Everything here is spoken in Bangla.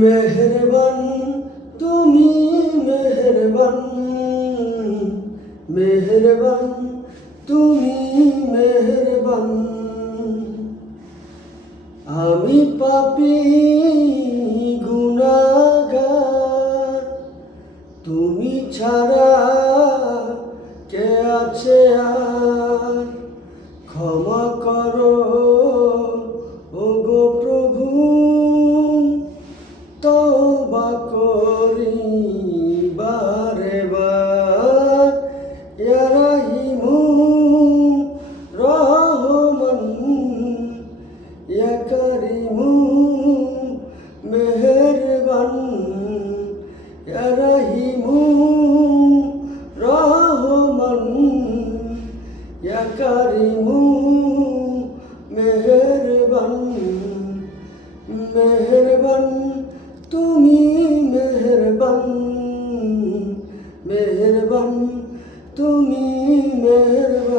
মেহেরবান তুমি মেহেরবান, মেহেরবান তুমি মেহেরবান। আমি পাপী গুনাহগার, তুমি ছাড়া কে আছে আর? ক্ষমা করো ওগো প্রভু, তওবা করি বারে বার। ইয়া রাহিমু রহমান, ইয়া কারিমু মেহেরবান, ইয়া রাহিমু রহমান, ইয়া কারিমু মেহেরবান। মেহেরবান তুমি মেহেরবান, মেহেরবান তুমি মেহেরবান।